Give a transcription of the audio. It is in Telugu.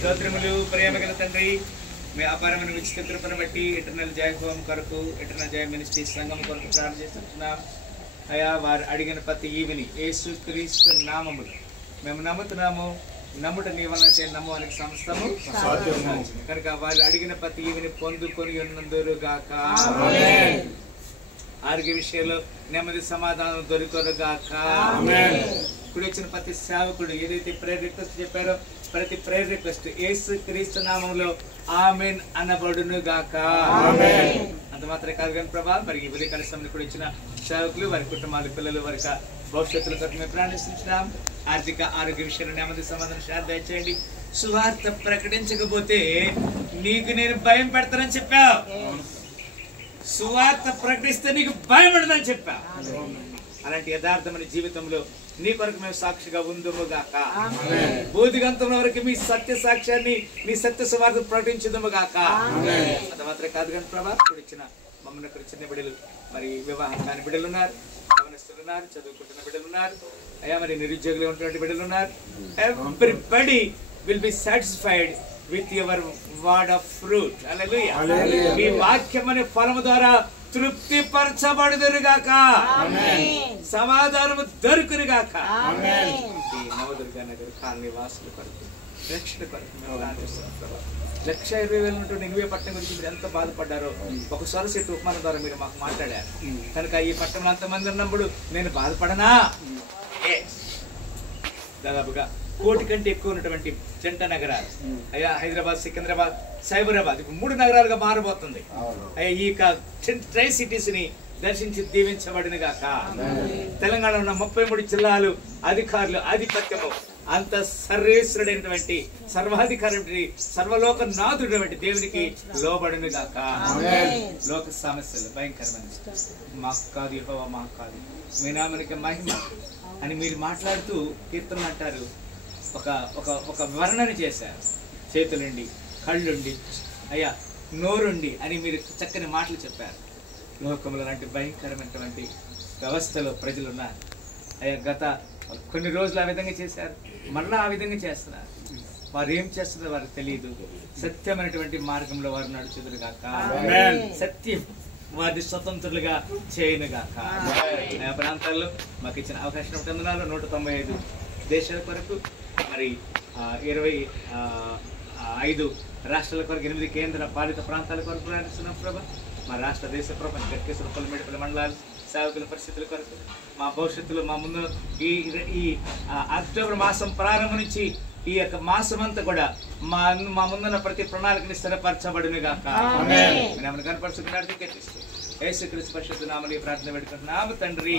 స్తోత్రములు. ప్రేమగల తండ్రి, మీ అపారమైన ఉచిత కృపను బట్టి ఎటర్నల్ జాయ్ హోమ్ కొరకు, ఎటర్నల్ జాయ్ మినిస్ట్రీ సంఘం కొరకు ప్రార్థన చేస్తున్నాం. అయా, వారు అడిగిన ప్రతి ఈవిని యేసుక్రీస్తు నామములు మేము నమ్ముతున్నాము. నమ్ముట నీ వలన నమ్మడానికి సమస్తము కనుక వారు అడిగిన ప్రతి ఈవిని పొందుకొని ఉన్నందురుగాక. ఆరోగ్య విషయంలో నెమ్మది సమాధానం దొరికొరుగాక. ఇప్పుడు వచ్చిన ప్రతి సేవకుడు ఏదైతే ప్రేయర్ రిక్వెస్ట్ చెప్పారో ప్రతి ప్రేయర్ రిక్వెస్ట్ యేసుక్రీస్తు నామములో ఆమేన్ అనబడును గాక. అంత మాత్రమే కాదు కానీ ప్రభా, మరి ఈ ఉదయకాల సమయంలో కూడా ఇచ్చిన సేవకులు, వారి కుటుంబాల పిల్లలు, వారి భవిష్యత్తుల కొరకు మేము ప్రార్థిస్తున్నాం. ఆర్థిక ఆరోగ్య విషయంలో నెమ్మది సమాధానం శ్రద్ధ దయచేయండి. సువార్త ప్రకటించకపోతే నీకు నేను భయం పెడతానని చెప్పావు. సువార్త ప్రకటిస్తే నీకు భయం ఉండదని చెప్పా. అలాంటి యథార్థమైన జీవితంలో నీ కొరకు మేము సాక్షిగా ఉందుముగాక. బోధిగంతం వరకు మీ సత్య సాక్ష్యాన్ని, మీ సత్య సువార్త ప్రకటించుదుముగాక. అంత మాత్రమే కాదు కానీ ప్రభా, ఇప్పుడు ఇచ్చిన మమ్మల్ని ఇక్కడ చిన్న బిడ్డలు, మరి వివాహం కాని బిడ్డలు ఉన్నారు, గమనిస్తులు ఉన్నారు, చదువుకుంటున్న బిడ్డలు ఉన్నారు, అయ్యా మరి నిరుద్యోగులు ఉన్నటువంటి బిడ్డలు ఉన్నారు. Everybody will be satisfied with your word of fruit. Hallelujah. మీ వాక్యం అనే ఫలము ద్వారా తృప్తి పరచబడుదురుగాక, సమాధానము దొరుకునుగాక. నవదుర్గా నగర్ కాలనీ వాసుల కొరకు, రక్షణ కొరకు మేము ప్రార్థిస్తున్నాం ప్రభా. 1,20,000 ఉన్నటువంటి నిలువే పట్టణం గురించి మీరు ఎంత బాధపడ్డారో ఒక స్వరశెట్టి ఉపమానం ద్వారా మీరు మాకు మాట్లాడారు. కనుక ఈ పట్టణంలో అంతమంది ఉన్నప్పుడు నేను బాధపడనా? దాదాపుగా 1 కోటి కంటే ఎక్కువ ఉన్నటువంటి జంట నగరాలు, అయ్యా హైదరాబాద్, సికింద్రాబాద్, సైబరాబాద్, ఇప్పుడు 3 నగరాలుగా మారబోతుంది. అయ్యా ఈ ట్రై సిటీస్ ని దర్శించి దీవించబడిన గాక. తెలంగాణలో ఉన్న 33 జిల్లాలు అధికారులు ఆధిపత్యము అంత సర్వేశ్వరుడైనటువంటి సర్వాధికారి సర్వలోక నాథుడైనటువంటి దేవునికి లోబడును గాక. లోక సమస్యలు భయంకరమైన మాకు కాదు, యెహోవా మాకు కాదు, మీ నామానికి మహిమ అని మీరు మాట్లాడుతూ కీర్తనలు అంటారు. ఒక వర్ణన చేశారు. చేతులుండి, కళ్ళుండి, అయ్యా నోరుండి అని మీరు చక్కని మాటలు చెప్పారు. లోకంలో లాంటి భయంకరమైనటువంటి వ్యవస్థలో ప్రజలు ఉన్నారు. అయ్యా గత కొన్ని రోజులు ఆ విధంగా చేశారు, మళ్ళా ఆ విధంగా చేస్తున్నారు. వారు ఏం చేస్తున్నారో వారికి తెలియదు. సత్యమైనటువంటి మార్గంలో వారు నడుచుదురు గాక. సత్యం వారిని స్వతంత్రులుగా చేయనుగాక. ఆయా ప్రాంతాల్లో మాకు ఇచ్చిన అవకాశం పొందనాలు 195 దేశాల కొరకు, మరి 25 రాష్ట్రాల కొరకు, 8 కేంద్ర పాలిత ప్రాంతాల కొరకు ప్రార్థిస్తున్నాం ప్రభా. మా రాష్ట్ర దేశ ప్రభా గట్కేశ్వర పల్లెపల్లి మండలాలు సేవకుల పరిస్థితుల కొరకు, మా భవిష్యత్తులో మా ముందు ఈ అక్టోబర్ మాసం ప్రారంభం నుంచి ఈ యొక్క మాసం అంతా కూడా మా ముందున్న ప్రతి ప్రణాళికని స్థిరపరచబడును గాక. కనపరుచుకున్నాడు యేసుక్రీస్తు పరిశుద్ధ నామములో ప్రార్థన పెట్టుకుంటున్నాము తండ్రి.